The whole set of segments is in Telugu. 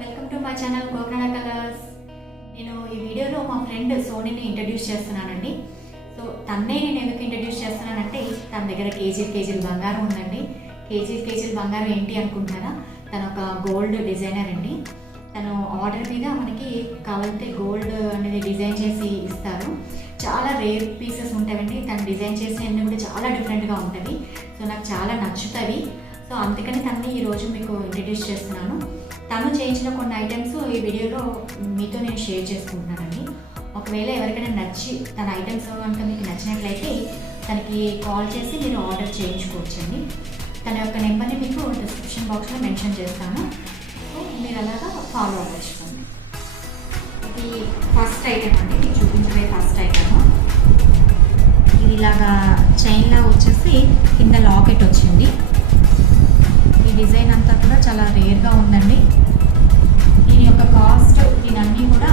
Welcome to my channel Gokarna colours. నేను ఈ వీడియోలో మా ఫ్రెండ్ సోనీని ఇంట్రడ్యూస్ చేస్తున్నానండి. సో తన్నే నేను ఎందుకు ఇంట్రడ్యూస్ చేస్తున్నానంటే తన దగ్గర కేజీలు బంగారం ఉందండి. కేజీలు బంగారం ఏంటి అనుకుంటున్నారా? తను ఒక గోల్డ్ డిజైనర్ అండి. తను ఆర్డర్ మీద మనకి కావాలంటే గోల్డ్ అనేది డిజైన్ చేసి ఇస్తారు. చాలా రేర్ పీసెస్ ఉంటాయండి. తను డిజైన్ చేసి అన్నీ కూడా చాలా డిఫరెంట్గా ఉంటుంది. సో నాకు చాలా నచ్చుతుంది. సో అందుకని తనని ఈరోజు మీకు ఇంట్రడ్యూస్ చేస్తున్నాను. తను చేయించిన కొన్ని ఐటమ్స్ ఈ వీడియోలో మీతో నేను షేర్ చేసుకుంటున్నానండి. ఒకవేళ ఎవరికైనా నచ్చి తన ఐటమ్స్ కనుక మీకు నచ్చినట్లయితే తనకి కాల్ చేసి మీరు ఆర్డర్ చేయించుకోవచ్చండి. తన యొక్క నెంబర్ని మీకు డిస్క్రిప్షన్ బాక్స్లో మెన్షన్ చేస్తాను. సో మీరు అలాగా ఫాలో అవ్వచ్చు. ఇది ఫస్ట్ ఐటమ్ అండి, మీకు చూపించబోయే ఫస్ట్ ఐటమ్. ఇది ఇలాగా చైన్లా వచ్చేసి కింద లాకెట్ వచ్చింది. ఈ డిజైన్ అంతా కూడా చాలా రేర్గా ఉందండి. దీని యొక్క కాస్ట్ దీనన్నీ కూడా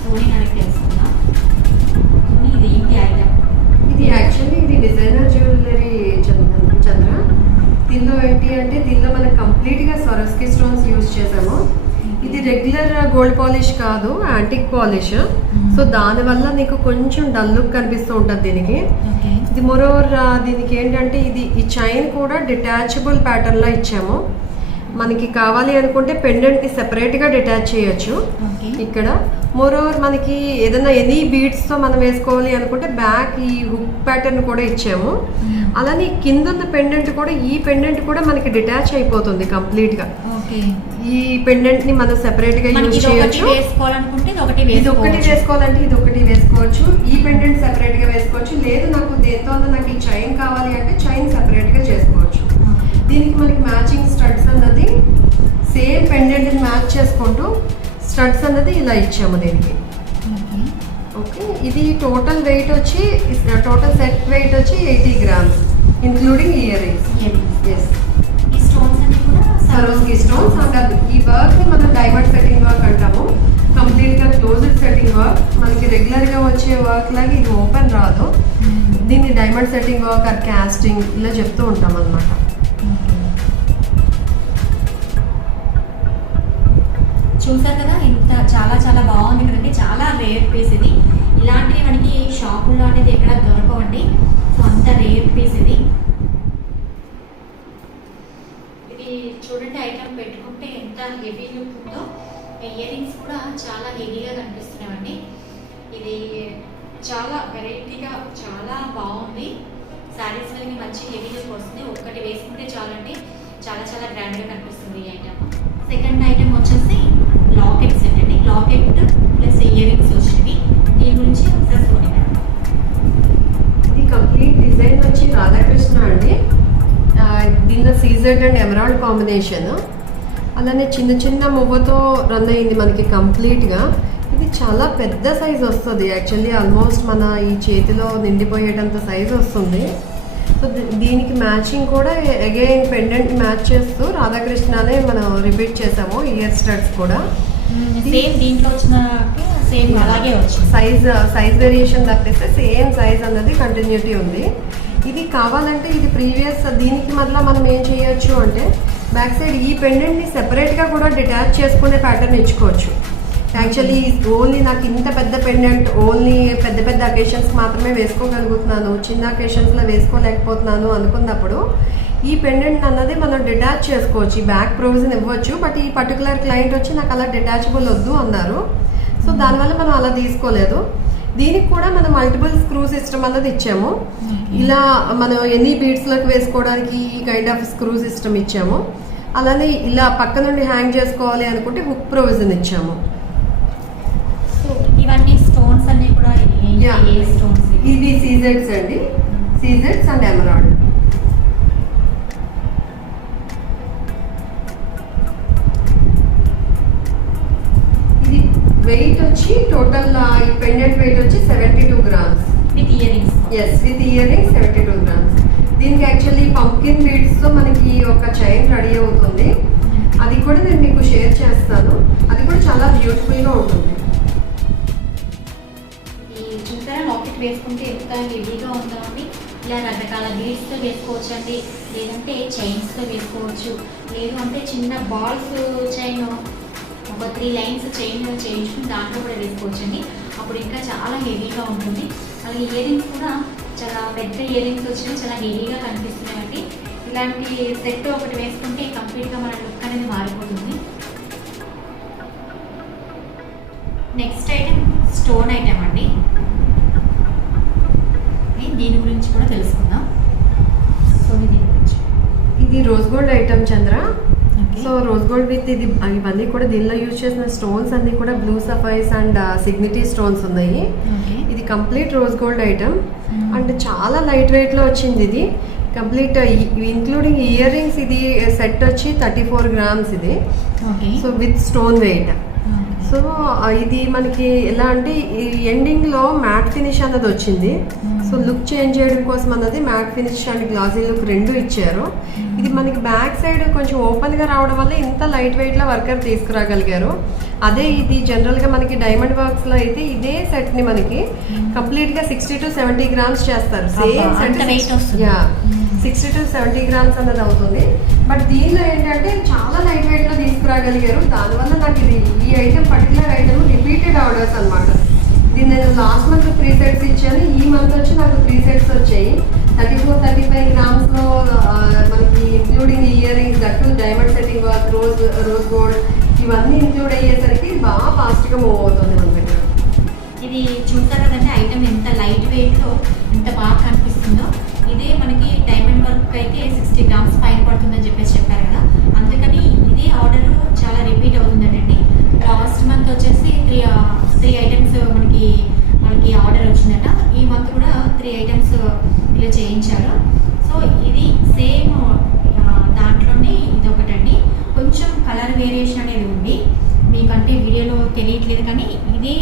సోనీ అడిగి తెలుసుకుందాం. ఇది ఏంటి ఐటమ్? ఇది యాక్చువల్లీ ఇది డిజైనర్ జ్యువెలరీ చంద్ర. దీనిలో ఏంటి అంటే దీనిలో మనం కంప్లీట్గా స్వరస్కి స్టోన్స్ యూజ్ చేసాము. ఇది రెగ్యులర్ గోల్డ్ పాలిష్ కాదు, యాంటిక్ పాలిష్. సో దానివల్ల నీకు కొంచెం డల్ లుక్ కనిపిస్తూ ఉంటుంది దీనికి. ఇది మోరోవర్ దీనికి ఏంటంటే ఈ చైన్ కూడా డిటాచబుల్ ప్యాటర్న్ లో ఇచ్చాము. మనకి కావాలి అనుకుంటే పెండెంట్ కి సెపరేట్ గా డిటాచ్ చేయొచ్చు. ఇక్కడ మోరోవర్ మనకి ఏదైనా ఎనీ బీడ్స్ తో మనం వేసుకోవాలి అనుకుంటే బ్యాక్ ఈ హుక్ ప్యాటర్న్ కూడా ఇచ్చాము. అలానే కింద ఉన్న పెండెంట్ కూడా ఈ పెండెంట్ కూడా మనకి డిటాచ్ అయిపోతుంది కంప్లీట్ గా. ఈ పెండెంట్ ని మనం సెపరేట్ గా యూజ్ చేయొచ్చు. ఇది ఒకటి వేసుకోవాలంటే ఇది ఒకటి వేసుకోవచ్చు. ఈ పెండెంట్ సెపరేట్ గా వేసుకోవచ్చు. లేదు నాకు దేంతో నాకు ఈ చైన్ కావాలి అంటే చైన్ సెపరేట్ గా చేసుకోవచ్చు. దీనికి మనకి మ్యాచింగ్ స్టడ్స్ అన్నది సేమ్ పెండెంట్ ని మ్యాచ్ చేసుకుంటూ స్టడ్స్ అన్నది ఇలా ఇచ్చాము దీనికి. ఓకే, ఇది టోటల్ వెయిట్ వచ్చి టోటల్ సెట్ వెయిట్ వచ్చి 80 grams including earrings. Yes, ఈ స్టోన్స్ అన్ని కూడా సరోస్కి స్టోన్స్ అంటారు. ఈ వర్క్ ని మనం డైమండ్ సెట్టింగ్ వర్క్ అంటాము. కంప్లీట్ గా క్లోజ్డ్ సెట్టింగ్ వర్క్. మనకి రెగ్యులర్ గా వచ్చే వర్క్ లాగా ఇది ఓపెన్ రాదు. దీన్ని diamond setting work or casting ఇలా చెప్తూ ఉంటాం అన్నమాట. చూసారు కదా, ఇంత చాలా చాలా బాగుంది కదండి. చాలా రేర్ పీస్ ఇది. ఇలాంటివి మనకి షాపుల్లో అనేది ఎక్కడ దొరకవండి. సో అంత రేర్ పీస్ ఇది. ఇది చూడండి, ఐటమ్ పెట్టుకుంటే ఎంత హెవీ లుక్ ఉందో. ఇయర్ రింగ్స్ కూడా చాలా హెవీగా కనిపిస్తున్నాయండి. ఇది చాలా వెరైటీగా చాలా బాగుంది. శారీస్ వల్ల మంచి హెవీ లుక్ వస్తుంది. ఒక్కటి వేసుకుంటే చాలండి, చాలా చాలా గ్రాండ్గా కనిపిస్తుంది ఈ ఐటమ్. సెకండ్ ఐటమ్ వచ్చేసి లాకెట్ సెట్ అండి. లాకెట్ ప్లస్ ఇయర్ రింగ్స్ వచ్చినవి. దీని గురించి ఒకసారి సోనీ మేడం. ఇది కంప్లీట్ డిజైన్ వచ్చి రాధాకృష్ణ అండి. దీనిలో సీజెడ్ అండ్ ఎమరాల్డ్ కాంబినేషన్. అలానే చిన్న చిన్న మువ్వతో రన్ అయింది మనకి కంప్లీట్గా. ఇది చాలా పెద్ద సైజ్ వస్తుంది. యాక్చువల్లీ ఆల్మోస్ట్ మన ఈ చేతిలో నిండిపోయేటంత సైజ్ వస్తుంది. సో దీనికి మ్యాచింగ్ కూడా అగైన్ పెండెంట్ మ్యాచ్ చేస్తూ రాధాకృష్ణనే మనం రిపీట్ చేసాము. ఇయర్ స్టడ్స్ కూడా సేమ్ దీంట్లో వచ్చిన సేమ్ అలాగే వచ్చింది. సైజ్ వేరియేషన్ తప్పిస్తే సేమ్ సైజ్ అన్నది కంటిన్యూటీ ఉంది. ఇది కావాలంటే ఇది ప్రీవియస్ దీనికి మళ్ళీ మనం ఏం చేయొచ్చు అంటే బ్యాక్ సైడ్ ఈ పెండెంట్ని సెపరేట్గా కూడా డిటాచ్ చేసుకునే ప్యాటర్న్ ఇచ్చుకోవచ్చు. యాక్చువల్లీ ఓన్లీ నాకు ఇంత పెద్ద పెండెంట్ ఓన్లీ పెద్ద పెద్ద అకేషన్స్ మాత్రమే వేసుకోగలుగుతున్నాను, చిన్న అకేషన్స్లో వేసుకోలేకపోతున్నాను అనుకున్నప్పుడు ఈ పెండెంట్ అన్నది మనం డిటాచ్ చేసుకోవచ్చు. ఈ బ్యాక్ ప్రొవిజన్ ఇవ్వచ్చు. బట్ ఈ పర్టికులర్ క్లయింట్ వచ్చి నాకు అలా డిటాచబుల్ వద్దు అన్నారు. సో దానివల్ల మనం అలా తీసుకోలేదు. దీనికి కూడా మనం మల్టిపుల్ స్క్రూ సిస్టమ్ అన్నది ఇచ్చాము. ఇలా మనం ఎన్ని బీడ్స్లోకి వేసుకోవడానికి ఈ కైండ్ ఆఫ్ స్క్రూ సిస్టమ్ ఇచ్చాము. అలానే ఇలా పక్క నుండి హ్యాంగ్ చేసుకోవాలి అనుకుంటే హుక్ ప్రొవిజన్ ఇచ్చాము. ఇవన్నీ స్టోన్స్ అన్ని కూడా స్టోన్స్. ఇది సీజెడ్స్ అండి, సీజెడ్స్ అండ్ ఎమరాల్డ్. ఇది వెయిట్ వచ్చి టోటల్ ఈ పెండెంట్ వెయిట్ వచ్చి 72 grams with earrings. Yes, with earrings 72 grams. దీనికి యాక్చువల్లీ పంకిన్ బీడ్స్ తో మనకి ఒక చైన్ రెడీ అవుతుంది. అది కూడా నేను మీకు షేర్ చేస్తాను. అది కూడా చాలా బ్యూటిఫుల్ గా ఉంటుంది. ఈ చూసారా లాకెట్ వేసుకుంటే ఎంత హెవీగా ఉందో అండి. ఇలా రకరకాల బీడ్స్తో వేసుకోవచ్చు అండి, లేదంటే చైన్స్తో వేసుకోవచ్చు, లేదు అంటే చిన్న బాల్స్ చైన్ ఒక 3 లైన్స్ చైన్ చేయించుకుని దాంట్లో కూడా వేసుకోవచ్చు అండి. అప్పుడు ఇంకా చాలా హెవీగా ఉంటుంది. అలాగే ఇయర్ రింగ్స్ కూడా చాలా పెద్ద ఇయర్ రింగ్స్ వచ్చినాయి, చాలా హెవీగా కనిపిస్తున్నాయండి. ఇలాంటి సెట్ ఒకటి వేసుకుంటే కంప్లీట్గా మన లుక్ అనేది మారిపోతుంది. నెక్స్ట్ ఐటెం స్టోన్ ఐటెం అండి. దీని గురించి కూడా తెలుసుకుందాం. సో ఇది rose gold item Chandra. So rose gold with ఇది ఇవన్నీ కూడా దీనిలో యూజ్ చేసిన స్టోన్స్ అన్ని కూడా బ్లూ సఫైర్స్ అండ్ సిగ్నిటీ స్టోన్స్ ఉన్నాయి. ఇది complete rose gold item and చాలా లైట్ వెయిట్ లో వచ్చింది. ఇది కంప్లీట్ ఇంక్లూడింగ్ ఇయర్ రింగ్స్. ఇది సెట్ వచ్చి 34 grams ఇది. So with stone wait. So ఇది మనకి ఎలా అంటే ఈ ఎండింగ్లో మ్యాట్ ఫినిష్ అన్నది వచ్చింది. సో లుక్ చేంజ్ చేయడం కోసం అన్నది matte finish and glossy look రెండు ఇచ్చారు. ఇది మనకి బ్యాక్ సైడ్ కొంచెం ఓపెన్గా రావడం వల్ల ఇంత లైట్ వెయిట్లో వర్కర్ తీసుకురాగలిగారు. అదే ఇది జనరల్గా మనకి డైమండ్ వర్క్స్లో అయితే ఇదే సెట్ని మనకి కంప్లీట్గా 60 to 70 grams చేస్తారు. సేమ్ సెట్ 60 to 70 grams అన్నది అవుతుంది. బట్ దీనిలో ఏంటంటే చాలా లైట్ వెయిట్లో తీసుకురాగలిగారు. దానివల్ల నాకు ఇది ఈ item particular item repeated orders అనమాట. దీన్ని నేను లాస్ట్ మంత్ 3 sets ఇచ్చాను. ఈ మంత్ వచ్చి నాకు 3 sets వచ్చాయి. 34-35 grams మనకి including ear rings, that diamond setting work, rose gold ఇవన్నీ ఇంక్లూడ్ అయ్యేసరికి బాగా ఫాస్ట్గా మూవ్ అవుతుంది మన దగ్గర. ఇది చూసారు కదంటే ఐటమ్ ఎంత లైట్ వెయిట్లో ఎంత బాగా కనిపిస్తుందో. ఇదే మనకి డైమండ్ వర్క్ అయితే 60 grams పైన పడుతుందని చెప్పారు కదా, అందుకని ఇదే ఆర్డర్ చాలా రిపీట్ అవుతుందండి. లాస్ట్ మంత్ వచ్చేసి 3 items మనకి ఆర్డర్ వచ్చిందట. ఈ మంత్ కూడా 3 items ఇలా చేయించారు. సో ఇది సేమ్ దాంట్లోనే ఇది ఒకటండి. కొంచెం కలర్ వేరియేషన్ అనేది ఉంది, మీకంటే వీడియోలో తెలియట్లేదు కానీ ఇది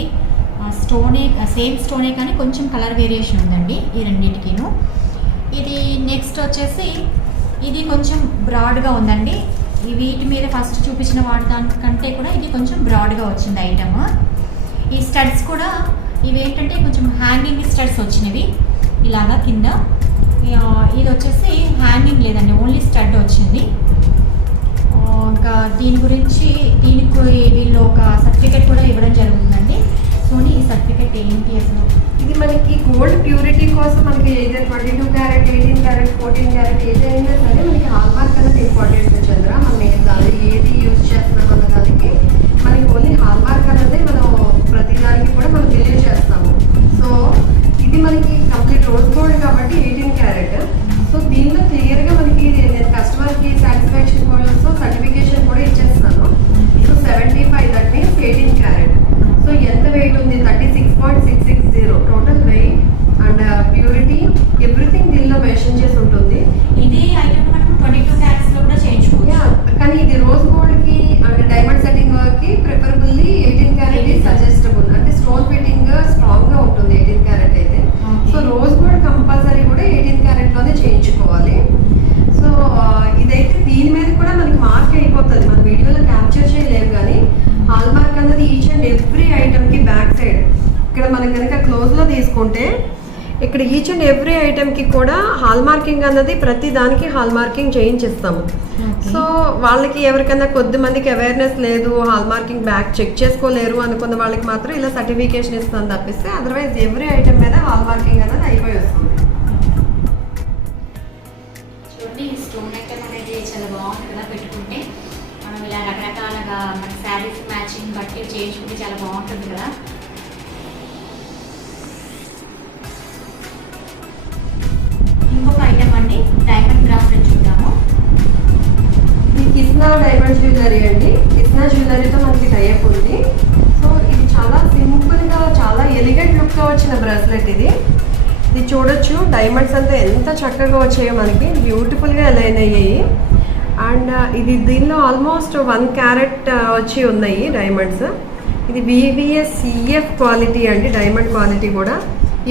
సేమ్ స్టోనే కానీ కొంచెం కలర్ వేరియేషన్ ఉందండి ఈ రెండింటికిను. ఇది నెక్స్ట్ వచ్చేసి ఇది కొంచెం బ్రాడ్గా ఉందండి. వీటి మీద ఫస్ట్ చూపించిన వాటి దానికంటే కూడా ఇది కొంచెం బ్రాడ్గా వచ్చింది ఐటమ్. ఈ స్టడ్స్ కూడా ఇవి ఏంటంటే కొంచెం హ్యాంగింగ్ స్టడ్స్ వచ్చినవి ఇలాగా కింద. ఇది వచ్చేసి హ్యాంగింగ్ లేదండి, ఓన్లీ స్టడ్ వచ్చింది. ఇంకా దీని గురించి దీనికి వీళ్ళు ఒక సర్టిఫికేట్ కూడా ఇవ్వడం జరుగుతుందండి. సోనీ ఈ సర్టిఫికేట్ ఏంటి అసలు? ఇది మనకి గోల్డ్ ప్యూరిటీ కోసం మనకి ఏదైతే 22 క్యారెట్, 18 క్యారెట్, 14 క్యారెట్ ఏదైనా సరే మనకి హాల్ మార్క్ అనేది ఇంపార్టెంట్ చంద్ర. మనం దాన్ని ఏది యూజ్ చేస్తున్నాం అన్న దానికి మనకి ఓన్లీ హాల్ మార్క్ అనేది మనం ప్రతి దానికి కూడా మనం బిలీవ్ చేస్తాము. సో ఇది మనకి కంప్లీట్ రోజ్ గోల్డ్ కాబట్టి 18 క్యారెట్. సో దీనిలో క్లియర్గా మనకి నేను కస్టమర్కి సాటిస్ఫాక్షన్ కోసం సర్టిఫికేషన్ కూడా ఇచ్చేస్తాను. So 75, that means 18 carrot. So ఎంత వెయిట్ ఉంది? 36.660 total weight and purity everything దీనిలో మెన్షన్ చేసి ఉంటుంది. ఇదే ఐటమ్ మనం 22 carats లో కూడా చేయించుకోవచ్చు. కానీ ఇది రోజ్ గోల్డ్ కి అండ్ డైమండ్ సెట్టింగ్ కి ప్రిఫరబుల్లీ 18 క్యారెట్ ఈజ్ సజెస్టబుల్. అంటే స్టోన్ ఫిట్టింగ్ స్ట్రాంగ్ గా ఉంటుంది 18 క్యారెట్ అయితే. సో రోజ్ గోల్డ్ కంపల్సరీ కూడా 18 క్యారెట్ లోనే చేయించుకోవాలి. సో ఇదైతే దీని మీద కూడా మనకి మార్క్ అయిపోతుంది. మన వీడియోలో క్యాప్చర్ చేయలేము కానీ హాల్ మార్క్ అన్నది ఈచ్ అండ్ ఎవ్రీ ఐటమ్ కి బ్యాక్ సైడ్ ఇక్కడ మనం కనుక క్లోజ్ లో తీసుకుంటే ఇక్కడ ఈచ్ అండ్ ఎవ్రీ ఐటమ్ కి కూడా హాల్ మార్కింగ్ అన్నది ప్రతి దానికి హాల్ మార్కింగ్ చేయించిస్తాము. సో వాళ్ళకి ఎవరికైనా కొద్ది మందికి అవేర్నెస్ లేదు, హాల్ మార్కింగ్ బ్యాక్ చెక్ చేసుకోలేరు అనుకున్న వాళ్ళకి మాత్రం ఇలా సర్టిఫికేషన్ ఇస్తాను తప్పిస్తే అదర్వైజ్ ఎవ్రీ ఐటమ్ మీద హాల్ మార్కింగ్ అనేది అయిపోయి వస్తుంది. చూడండి స్టోన్ ఐటమ్ అనేది చాలా బాగుంది కదా, పెట్టుకుంటే మనం ఇలా రకరకాలుగా మన శారీస్ మ్యాచింగ్ బట్టి చేయించుకుంటే చాలా బాగుంటుంది కదా. ఇంకొక ఐటమ్ అండి డైమండ్ బ్రాస్లెట్ చూద్దాము. ఇది కిస్నా డైమండ్ జ్యువెలరీ అండి. కిస్నా జ్యువెలరీతో మనకి టైప్ ఉంది. సో ఇది చాలా సింపుల్గా చాలా ఎలిగెంట్ లుక్తో వచ్చిన బ్రాస్లెట్ ఇది. ఇది చూడొచ్చు డైమండ్స్ అంతా ఎంత చక్కగా వచ్చాయో మనకి బ్యూటిఫుల్గా అలైన్ అయ్యాయి. అండ్ ఇది దీనిలో ఆల్మోస్ట్ 1 క్యారెట్ వచ్చి ఉన్నాయి డైమండ్స్. ఇది VVS CF క్వాలిటీ అండి, డైమండ్ క్వాలిటీ కూడా.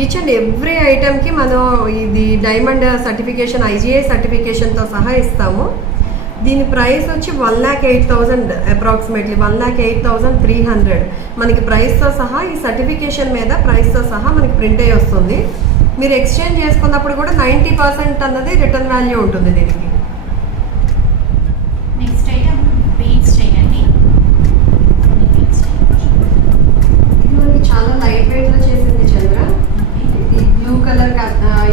ఈచ్ అండ్ ఎవ్రీ ఐటమ్కి మనం ఇది డైమండ్ సర్టిఫికేషన్ IGI సర్టిఫికేషన్తో సహా ఇస్తాము. దీని ప్రైస్ వచ్చి 1,08,000 అప్రాక్సిమేట్లీ 1,08,300 మనకి ప్రైస్తో సహా ఈ సర్టిఫికేషన్ మీద ప్రైస్తో సహా మనకి ప్రింట్ అయ్యి వస్తుంది. మీరు ఎక్స్చేంజ్ చేసుకున్నప్పుడు కూడా 90% అన్నది రిటర్న్ వాల్యూ ఉంటుంది దీనికి. నెక్స్ట్ ఐటమ్ బీడ్స్ చైన్ అండి. ఇది మనకి చాలా లైట్ వెయిట్ లో చేసింది చంద్ర. ఇది బ్లూ కలర్,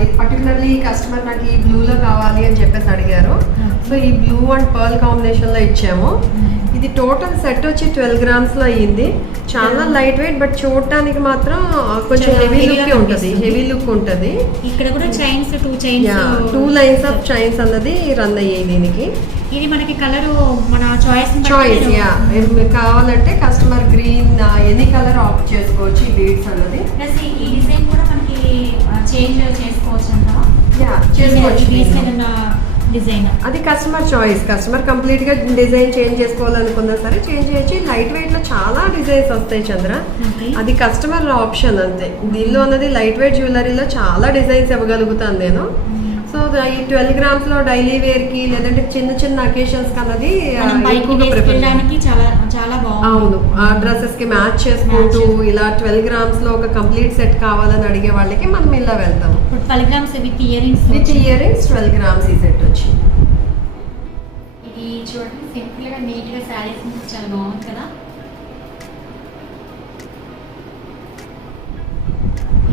ఇది పర్టికులర్లీ కస్టమర్ నాకు ఈ బ్లూలో కావాలి అని చెప్పేసి అడిగారు. సో ఈ బ్లూ అండ్ పర్ల్ కాంబినేషన్ లో ఇచ్చాము. ఇది టోటల్ సెట్ వచ్చి 12 grams లో అయ్యింది. చాలా లైట్ వెయిట్, బట్ చూడటానికి మాత్రం కొంచెం హెవీ లుక్ ఉంటుంది. హెవీ లుక్ ఉంటుంది. ఇక్కడ కూడా chains 2 chains, 2 lines of chains అన్నది రన్ అయ్యాయి దీనికి. ఇది మనకి కలర్ మన చాయిస్ కావాలంటే customer green any colour opt చేసుకోవచ్చు. ఈ బీడ్స్ అన్నది ప్లస్ ఈ డిజైన్ కూడా మనకి చేంజ్ చేసుకోవచ్చు అంటావా? చేసుకోవచ్చు. డిజైన్ అది కస్టమర్ చాయిస్. కస్టమర్ కంప్లీట్ గా డిజైన్ చేంజ్ చేసుకోవాలనుకున్నా సరే చేంజ్ చేయొచ్చు. లైట్ వెయిట్ లో చాలా డిజైన్స్ వస్తాయి చంద్ర. అది కస్టమర్ ఆప్షన్ అంతే. దీనిలో అన్నది లైట్ వెయిట్ జ్యువెలరీలో చాలా డిజైన్స్ ఇవ్వగలుగుతాను నేను. సో ఈ 12 grams లో డైలీ వేర్ కి లేదంటే చిన్న చిన్న అకేషన్స్ అన్నది ఎక్కువగా ప్రిఫర్ చేయడానికి చాలా బాగుంది. అవును, ఆ డ్రెస్సెస్ కి మ్యాచ్ చేసుకుంటూ ఇలా 12 grams లో ఒక కంప్లీట్ సెట్ కావాలని అడిగే వాళ్ళకి మనం ఇలా వెళ్తాము. 12 grams విత్ ఇయరింగ్స్. 12 grams ఈ సెట్ వచ్చి. ఇది చూడండి సింపుల్ గా నీట్ గా శారీస్ చాలా బాగుంది కదా.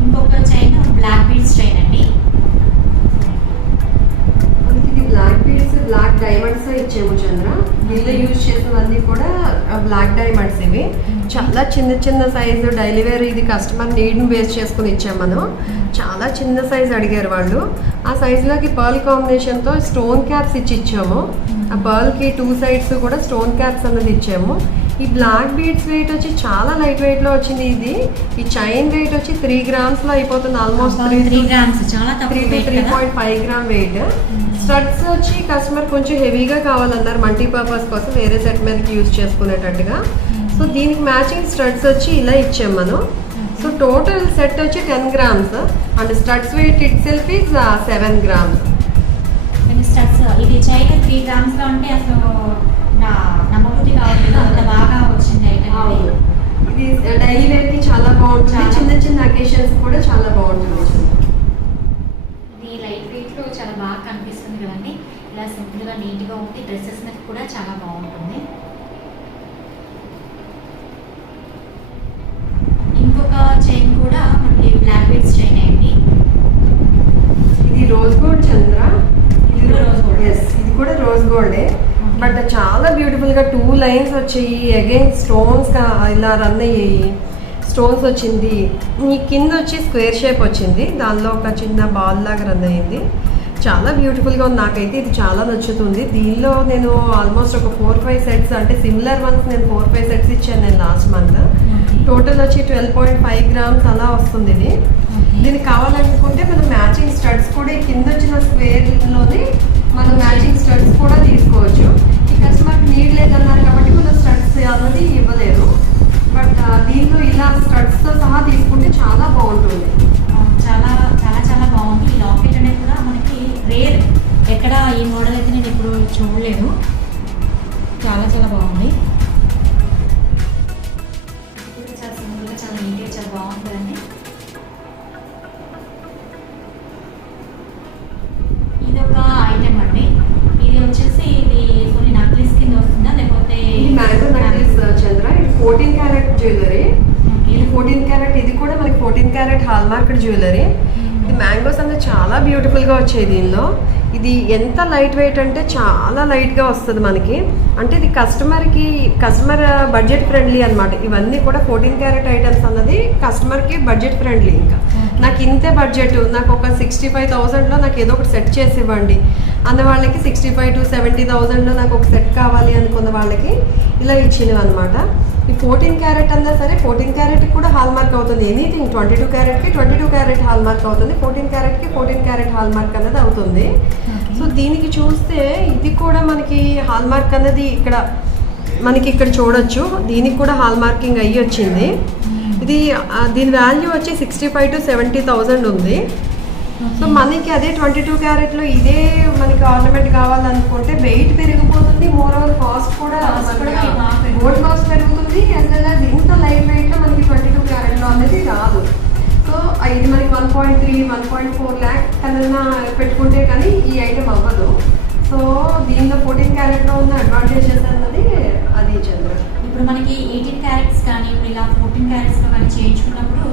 ఇంకొక చైన్ బ్లాక్ బీడ్స్ చైన్ అండి. బ్లాక్ బీడ్స్, బ్లాక్ డైమండ్స్ ఇచ్చాము చంద్ర. దీనిలో యూజ్ చేసినవన్నీ కూడా బ్లాక్ డైమండ్స్. ఇవి చాలా చిన్న చిన్న సైజు డైలీ వేర్. ఇది కస్టమర్ నీడ్ని బేస్ చేసుకుని ఇచ్చాము మనం. చాలా చిన్న సైజు అడిగారు వాళ్ళు. ఆ సైజులోకి పర్ల్ కాంబినేషన్తో స్టోన్ క్యాప్స్ ఇచ్చాము. ఆ పర్ల్కి 2 sides కూడా స్టోన్ క్యాప్స్ అన్నది ఇచ్చాము. ఈ బ్లాక్ బీడ్స్ వెయిట్ వచ్చి చాలా లైట్ వెయిట్లో వచ్చింది. ఇది ఈ చైన్ వెయిట్ వచ్చి 3 grams లో అయిపోతుంది. ఆల్మోస్ట్ 3 grams, చాలా 3.5 gram వెయిట్. స్టడ్స్ వచ్చి కస్టమర్ కొంచెం హెవీగా కావాలన్నారు మల్టీపర్పస్ కోసం, వేరే సెట్ మీదకి యూజ్ చేసుకునేటట్టుగా. సో దీనికి మ్యాచింగ్ స్టడ్స్ వచ్చి ఇలా ఇచ్చాం మనం. సో టోటల్ సెట్ వచ్చి 10 grams and studs weight itself is 7 grams. Studs ఇది చైన్ 3 grams లో అంటే అసలు నమ్మబుద్ధి కావట్లేదు, అంత బాగా వచ్చింది ఐటమ్. ఇది డైలీ వేర్ కి చాలా బాగుంటుంది. చిన్న చిన్న అకేషన్స్ కూడా చాలా బాగుంటుంది. ఇది లైట్ వెయిట్ లో చాలా బాగా కనిపిస్తుంది కదండి. ఇలా సింపుల్ గా నీట్ గా ఉంటే డ్రెస్సెస్ మీద కూడా చాలా బాగుంటుంది. ఇంకొక చైన్ కూడా మనకి బ్లాక్ బీడ్స్ చైన్ అయింది. ఇది రోజ్ గోల్డ్ చంద్ర. ఇది రోజ్ గోల్డ్. ఇది కూడా రోజ్ గోల్డే, బట్ చాలా బ్యూటిఫుల్ గా 2 lines వచ్చాయి. అగైన్ స్టోన్స్ ఇలా రన్ అయ్యాయి. స్టోన్స్ వచ్చింది. ఈ కింద వచ్చి స్క్వేర్ షేప్ వచ్చింది. దానిలో ఒక చిన్న బాల్ లాగా రన్ అయ్యింది. చాలా బ్యూటిఫుల్గా ఉంది. నాకైతే ఇది చాలా నచ్చుతుంది. దీనిలో నేను ఆల్మోస్ట్ ఒక 4-5 sets అంటే సిమిలర్ వన్స్ నేను 4-5 sets ఇచ్చాను నేను లాస్ట్ మంత్. టోటల్ వచ్చి 12.5 grams అలా వస్తుంది. ఇది దీనికి కావాలనుకుంటే మనం మ్యాచింగ్ స్టడ్స్ కూడా ఈ కింద వచ్చిన స్క్వేర్లోనే మనం మ్యాచింగ్ స్టడ్స్ కూడా తీసుకోవచ్చు. ఈ కస్టమర్కి నీడ్ లేదన్నారు కాబట్టి మనం స్టడ్స్ అన్నది ఇవ్వలేదు. బట్ దీంట్లో ఇలా స్టడ్స్తో సహా తీసుకుంటే చాలా బాగుంటుంది. చాలా చాలా చాలా బాగుంది. ఈ లాకెట్ అనేది కూడా మనకి రేర్. ఎక్కడ ఈ మోడల్ అయితే నేను ఎప్పుడు చూడలేదు. చాలా చాలా బాగుంది. చాలా సింపుల్గా చాలా నీట్గా చాలా బాగుంటుందండి. ఇది ఒక ఐటమ్ అండి. ఇది వచ్చేసి ఇది కొన్ని నక్లీస్ కింద వస్తుందా లేకపోతే మ్యాంగో నక్లీస్ చంద్ర. ఇది 14 karat జ్యువెలరీ. ఇది 14 karat. ఇది కూడా మనకి 14 karat హాల్ మార్కెట్ జ్యువెలరీ. ఇది మ్యాంగోస్ అనేది చాలా బ్యూటిఫుల్గా వచ్చాయి దీనిలో. ఇది ఎంత లైట్ వెయిట్ అంటే చాలా లైట్గా వస్తుంది మనకి. అంటే ఇది కస్టమర్ బడ్జెట్ ఫ్రెండ్లీ అనమాట. ఇవన్నీ కూడా 14 karat ఐటమ్స్ అన్నది కస్టమర్కి బడ్జెట్ ఫ్రెండ్లీ. ఇంకా నాకు ఇంతే బడ్జెట్, నాకు ఒక 65,000లో నాకు ఏదో ఒకటి సెట్ చేసి ఇవ్వండి అన్న వాళ్ళకి 65 to 70,000లో నాకు ఒక సెట్ కావాలి అనుకున్న వాళ్ళకి ఇలా ఇచ్చినవి అనమాట. ఈ 14 karat అన్నా సరే 14 karat కూడా హాల్ మార్క్ అవుతుంది. ఎనీథింగ్ 22 karatకి 22 karat హాల్ మార్క్ అవుతుంది. 14 karatకి 14 karat హాల్ మార్క్ అన్నది అవుతుంది. సో దీనికి చూస్తే ఇది కూడా మనకి హాల్ మార్క్ అన్నది ఇక్కడ చూడొచ్చు. దీనికి కూడా హాల్ మార్కింగ్ అయ్యి వచ్చింది. దీని వాల్యూ వచ్చి 65 to 70,000 ఉంది. సో మనకి అదే 22 karatలో ఇదే మనకి ఆర్నమెంట్ కావాలనుకుంటే వెయిట్ పెరిగిపోతుంది. మోర్ ఓవర్ కాస్ట్ కూడా గోల్డ్ కాస్ట్ పెరుగుతుంది. అండ్ ఇంత లైట్ వెయిట్లో మనకి 22 karatలో అనేది రాదు. సో ఇది మనకి 1 1.3 1.4 ల్యాక్ కన్నా పెట్టుకుంటే కానీ ఈ ఐటమ్ అవ్వదు. సో దీనిలో 14 క్యారెట్లో ఉన్న అడ్వాంటేజెస్ అన్నది అది చంద్ర. ఇప్పుడు మనకి 18 క్యారెట్స్ కానీ ఇప్పుడు ఇలా 14 క్యారెట్స్లో కానీ చేయించుకున్నప్పుడు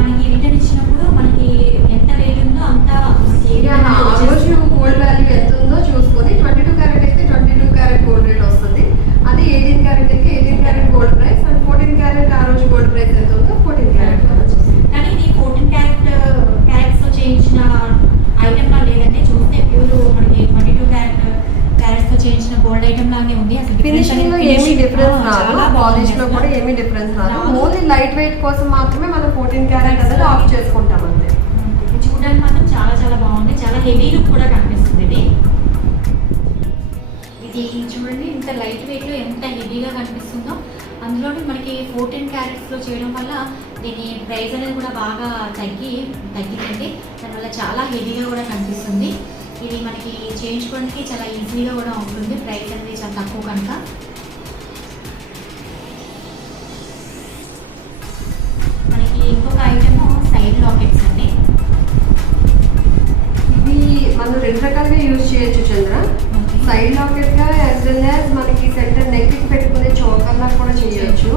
మనకి రిటర్న్ ఇచ్చినప్పుడు మనకి ఎంత రేట్ ఉందో అంత ఆ రోజు గోల్డ్ వాల్యూ ఎంత ఉందో చూసుకొని 22 క్యారెట్ అయితే 22 క్యారెట్ గోల్డ్ రేట్ వస్తుంది. అది 18 క్యారెట్ అయితే 18 carat gold price, and 14 carrot ఆ రోజు గోల్డ్ ప్రైస్ ఎంత ఉందో 14 క్యారెట్ కానీ ఇది 14 క్యారెట్స్తో చేయించిన ఐటమ్ లా లేదంటే చూస్తే ప్యూర్ మనకి 22 క్యారెట్స్తో చేయించిన గోల్డ్ ఐటమ్ లాగే ఉంది. అసలు ఫినిషింగ్ లో ఏమీ డిఫరెన్స్ రాదు, పాలిష్ లో కూడా ఏమీ డిఫరెన్స్ రాదు. ఓన్లీ లైట్ వెయిట్ కోసం మాత్రమే మనం 14 క్యారెట్ అనేది ఆఫ్ చేసుకుంటాం అంతే. చూడడానికి మాత్రం చాలా చాలా బాగుంది, చాలా హెవీ లుక్ కూడా కనిపిస్తుంది. ఇది చూడండి ఇంత లైట్ వెయిట్లో ఎంత హెవీగా కనిపిస్తుందో. అందులో మనకి 14 క్యారెట్స్లో చేయడం వల్ల దీని ప్రైస్ అనేది కూడా బాగా తగ్గిందండి. దానివల్ల చాలా హెవీగా కూడా కనిపిస్తుంది. ఇది మనకి చేయించుకోవడానికి చాలా ఈజీగా కూడా ఉంటుంది, ప్రైస్ అనేది చాలా తక్కువ కనుక. మనకి ఇంకొక ఐటమ్ సైడ్ లాకెట్స్ అండి. ఇది మనం రెండు రకాలుగా యూజ్ చేయొచ్చు చంద్ర. సైడ్ లాకెట్ గా యాజ్ వెల్ యాజ్ మనకి సెంటర్ నెక్ కి పెట్టుకునే చోకర్ లా కూడా చేయొచ్చు.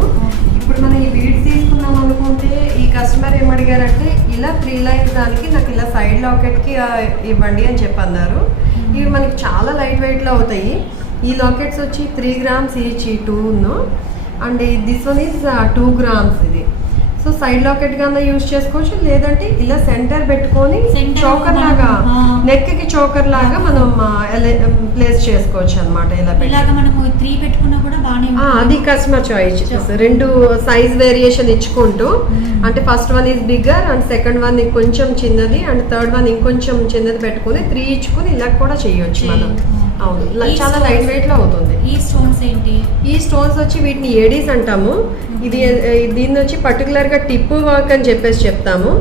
ఇప్పుడు మనం ఈ బీడ్స్ తీసుకున్నాం అనుకుంటే ఈ కస్టమర్ ఏమడిగారంటే ఇలా 3 లైన్స్ దానికి నాకు ఇలా సైడ్ లాకెట్ కి ఇవ్వండి అని చెప్పన్నారు. ఇవి మనకి చాలా లైట్ వెయిట్ లో అవుతాయి. ఈ లాకెట్స్ వచ్చి 3 grams each, 2 and this one is 2 grams ఇది. సో సైడ్ లాకెట్ గానే యూజ్ చేసుకోవచ్చు, లేదంటే ఇలా సెంటర్ పెట్టుకొని చోకర్ లాగా నెక్ కి చోకర్ లాగా మనం ప్లేస్ చేసుకోవచ్చు అనమాట. ఇలా మనము 3 పెట్టుకున్నా కూడా బాగానే అది కస్టమర్ చాయిస్. రెండు సైజ్ వేరియేషన్ ఇచ్చుకుంటూ, అంటే first one is bigger and second one కొంచెం చిన్నది అండ్ థర్డ్ వన్ ఇంకొంచెం చిన్నది పెట్టుకుని 3 ఇచ్చుకుని ఇలా కూడా చేయొచ్చు మనం. అవును, చాలా లైట్ వెయిట్ లో అవుతుంది. ఈ స్టోన్స్ ఏంటి? ఈ స్టోన్స్ వచ్చి వీటిని ఏడీస్ అంటాము. దీన్ని వచ్చి పర్టికులర్ గా టిప్ వర్క్ అని చెప్పేసి చెప్తాము.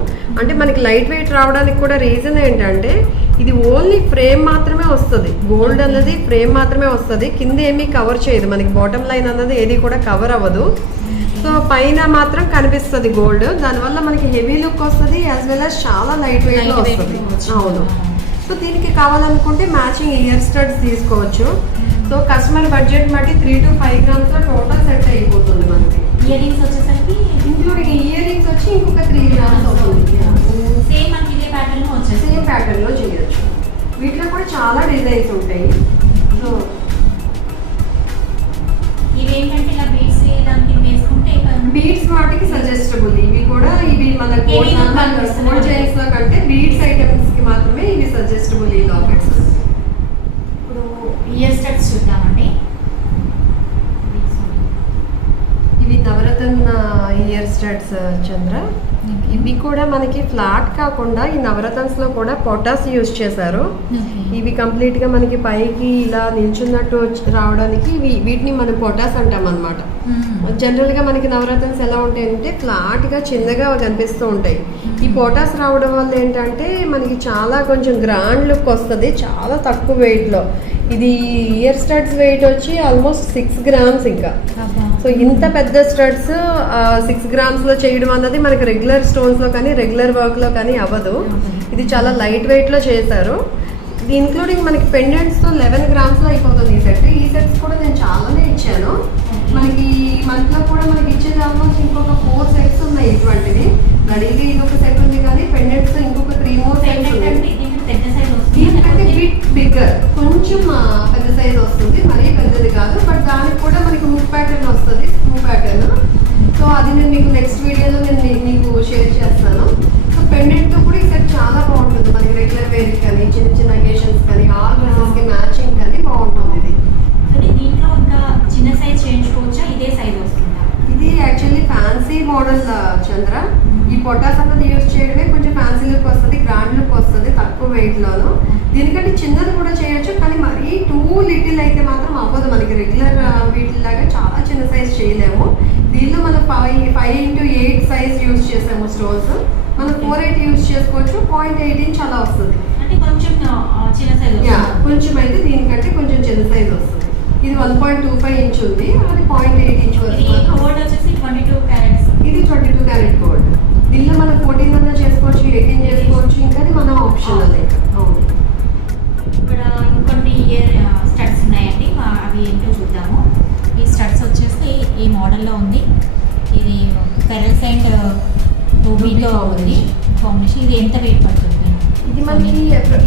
అంటే మనకి లైట్ వెయిట్ రావడానికి కూడా రీజన్ ఏంటంటే ఇది ఓన్లీ ఫ్రేమ్ మాత్రమే వస్తుంది. గోల్డ్ అన్నది ఫ్రేమ్ మాత్రమే వస్తుంది, కింద ఏమీ కవర్ చేయదు. మనకి బాటమ్ లైన్ అన్నది ఏది కూడా కవర్ అవ్వదు. సో పైన మాత్రం కనిపిస్తుంది గోల్డ్. దానివల్ల మనకి హెవీ లుక్ వస్తుంది, యాజ్ వెల్ యాజ్ చాలా లైట్ వెయిట్ లో వస్తుంది. అవును. సో దీనికి కావాలనుకుంటే మ్యాచింగ్ ఇయర్ స్టడ్స్ తీసుకోవచ్చు. సో కస్టమర్ బడ్జెట్ బట్టి 3 to 5 grams లో టోటల్ సెట్ అయిపోతుంది మనకి. ఇయర్ రింగ్స్ వచ్చేసరికి ఇంక్లూడింగ్ ఇయర్ రింగ్స్ వచ్చి ఇంకొక 3 grams అవుతుంది. సేమ్ మనకి ఇదే ప్యాటర్న్ లో వచ్చేసి సేమ్ ప్యాటర్న్ లో చేయొచ్చు. వీటిలో కూడా చాలా డిజైన్స్ ఉంటాయి. సో ఇవేంటంటే ఇలా బీడ్స్ దానికి వేసుకుంటే బీడ్స్ వాటికి సజెస్టబుల్. ఇవి కూడా ఇవి మన గోల్డ్ చైన్స్ లో కంటే బీడ్స్ ఐటమ్స్ కి మాత్రమే ఇవి సజెస్టబుల్ ఈ లాకెట్స్. ఇప్పుడు ఇయర్ స్టడ్స్ చూద్దామండి. ఇవి నవరత్న ఇయర్ స్టడ్స్ చంద్ర. ఇవి కూడా మనకి ఫ్లాట్ కాకుండా ఈ నవరత్న్స్ లో కూడా పొటాస్ యూజ్ చేశారు. ఇవి కంప్లీట్ గా మనకి పైకి ఇలా నిల్చున్నట్టు రావడానికి వీటిని మనం పొటాస్ అంటాం అనమాట. జనరల్ గా మనకి నవరత్న్స్ ఎలా ఉంటాయంటే ఫ్లాట్ గా చిన్నగా కనిపిస్తూ ఉంటాయి. ఈ పొటాస్ రావడం వల్ల ఏంటంటే మనకి చాలా కొంచెం గ్రాండ్ లుక్ వస్తుంది, చాలా తక్కువ వెయిట్ లో. ఇది ఇయర్ స్టడ్స్ వెయిట్ వచ్చి ఆల్మోస్ట్ 6 grams. ఇంకా సో ఇంత పెద్ద స్టడ్స్ 6 grams లో చేయడం అన్నది మనకి రెగ్యులర్ స్టోన్స్ లో కానీ రెగ్యులర్ వర్క్ లో కానీ అవ్వదు. ఇది చాలా లైట్ వెయిట్ లో చేశారు. ఇది ఇంక్లూడింగ్ మనకి పెండెంట్స్ తో 11 grams లో అయిపోతుంది ఈ సెట్. ఈ సెట్స్ కూడా నేను చాలానే ఇచ్చాను. మనకి మంత్ లో కూడా మనకి ఇచ్చేది ఆల్మోస్ట్ ఇంకొక 4 sets ఉన్నాయి ఇటువంటివి. రెడీగా ఇది ఒక సెట్ ఉంది, కానీ పెండెంట్స్ ఇంకొక 3 more sets ఉన్నాయి. దీనికంటే బిట్ బిగ్గర్, కొంచెం పెద్ద సైజ్ వస్తుంది, మరీ పెద్దది కాదు. బట్ దానికి కూడా మనకి హుక్ ప్యాటర్న్ వస్తుంది, స్క్రూ ప్యాటర్న్. సో అది నేను మీకు నెక్స్ట్ వీడియోలో నేను మీకు షేర్ చేస్తాను. సో పెండెంట్ కూడా ఈ సెట్ చాలా బాగుంటుంది. మనకి రెగ్యులర్ వేర్ కానీ చిన్న చిన్న అకేషన్స్ కానీ ఆల్ డ్రెస్సెస్ కి మ్యాచింగ్ కానీ బాగుంటుంది. ఇది దీంట్లో ఇంకా చిన్న సైజ్ చేయించుకోవచ్చా? ఇదే సైజ్ వస్తుందా? ఇది యాక్చువల్లీ ఫ్యాన్సీ మోడల్ చంద్ర. ఈ పొటాస్ అన్నది యూజ్ చేయడమే కొంచెం ఫ్యాన్సీ లుక్ వస్తుంది, గ్రాండ్ లుక్ వస్తుంది తక్కువ వెయిట్ లోను. దీనికంటే చిన్నది కూడా చేయొచ్చు, కానీ మరీ టూ లిటిల్ అయితే మాత్రం అవ్వదు. మనకి రెగ్యులర్ వీటిలాగా చాలా చిన్న సైజ్ చేయలేము. దీనిలో మనం 5 into 8 సైజ్ యూజ్ చేసాము స్టోన్స్. మనం 4/8 యూజ్ చేసుకోవచ్చు. 0.8 inch అలా వస్తుంది. అంటే కొంచెం చిన్న సైజ్. కొంచెం అయితే దీనికంటే కొంచెం చిన్న సైజ్ వస్తుంది. ఇది 1.25 inch ఉంది, అది 0.8 inch వరకు. గోల్డ్ వచ్చేసి 22 క్యారెట్స్. ఇది 22 క్యారెట్ గోల్డ్. దీనిలో మనం 14 అన్నా చేసుకోవచ్చు, 18 చేసుకోవచ్చు. ఇది పెరల్స్ అండ్ రూబీతో ఉంది కాంబినేషన్. ఇది ఎంత వెయిట్ పడుతుంది? ఇది మనకి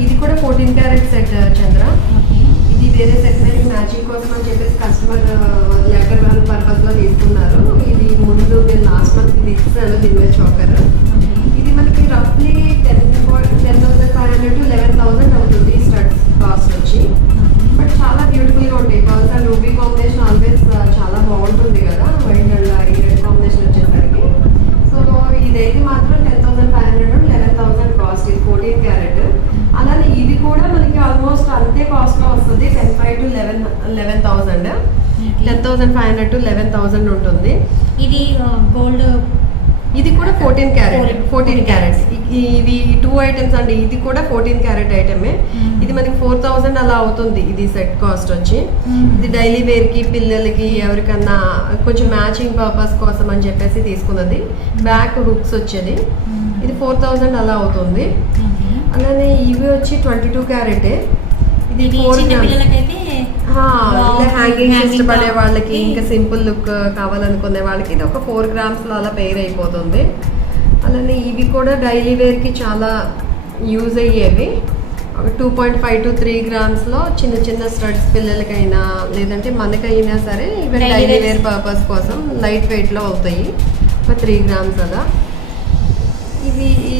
ఇది కూడా 14 క్యారెట్ సెట్ చంద్ర. ఓకే. ఇది వేరే సెట్ మీద మ్యాచింగ్ కోసం అని చెప్పేసి కస్టమర్ లెటర్ పర్పస్ లో తీసుకున్నారు. ఇది ముందు నేను లాస్ట్ మంత్ ఇది ఇచ్చాను దీని మీద చోకర్. ఇది మనకి రఫ్లీ 10,500 to 11,000 అవుతుంది స్టడ్స్ కాస్ట్ వచ్చి. బట్ చాలా బ్యూటిఫుల్ గా ఉంటాయి. Pearls and ruby combination always చాలా బాగుంటుంది కదా, వైట్ అండ్ ఈ రెడ్ కాంబినేషన్ వచ్చేసరికి. సో ఇదైతే మాత్రం 10,500 to 11,000 కాస్ట్. ఇది 14 క్యారెట్. అలానే ఇది కూడా మనకి ఆల్మోస్ట్ అంతే కాస్ట్ లో వస్తుంది. 10,500 to 11,000. 10,500 to 11,000 ఉంటుంది. ఇది గోల్డ్. ఇది కూడా 14 క్యారెట్. ఇవి 2 ఐటమ్స్ అండి. ఇది కూడా 14 క్యారెట్ ఐటమే. ఇది మనకి 4,000 అలా అవుతుంది ఇది సెట్ కాస్ట్ వచ్చి. ఇది డైలీ వేర్ కి పిల్లలకి ఎవరికన్నా కొంచెం మ్యాచింగ్ పర్పస్ కోసం అని చెప్పేసి తీసుకున్నది. బ్యాక్ హుక్స్ వచ్చేది. ఇది 4,000 అలా అవుతుంది. అలానే ఇవి వచ్చి 22 క్యారెట్. ఇది 4 పిల్లలకైతే హ్యాంగింగ్ ఇష్టపడే వాళ్ళకి, ఇంకా సింపుల్ లుక్ కావాలనుకునే వాళ్ళకి ఇది ఒక 4 grams లో అలా పెయిర్ అయిపోతుంది. అలానే ఇవి కూడా డైలీ వేర్ కి చాలా యూజ్ అయ్యేవి. 2.5 to 3 grams లో చిన్న చిన్న స్టడ్స్ పిల్లలకైనా లేదంటే మనకైనా సరే ఇవి డైలీ వేర్ పర్పస్ కోసం లైట్ వెయిట్ లో అవుతాయి. ఒక 3 grams అలా.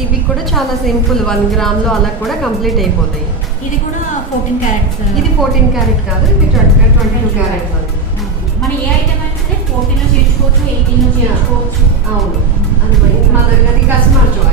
ఇవి కూడా చాలా సింపుల్ 1 gram లో అలా కూడా కంప్లీట్ అయిపోతాయి. ఇది కూడా 14 క్యారెట్స్. ఇది 14 క్యారెట్ కాదు, ఇది 22 క్యారెట్. మన ఏ ఐటమ్ అయినా సరే 14 లో చేర్చుకోవచ్చు, 18 లో చేర్చుకోవచ్చు. అవును, అది మన కస్టమర్ చాయిస్.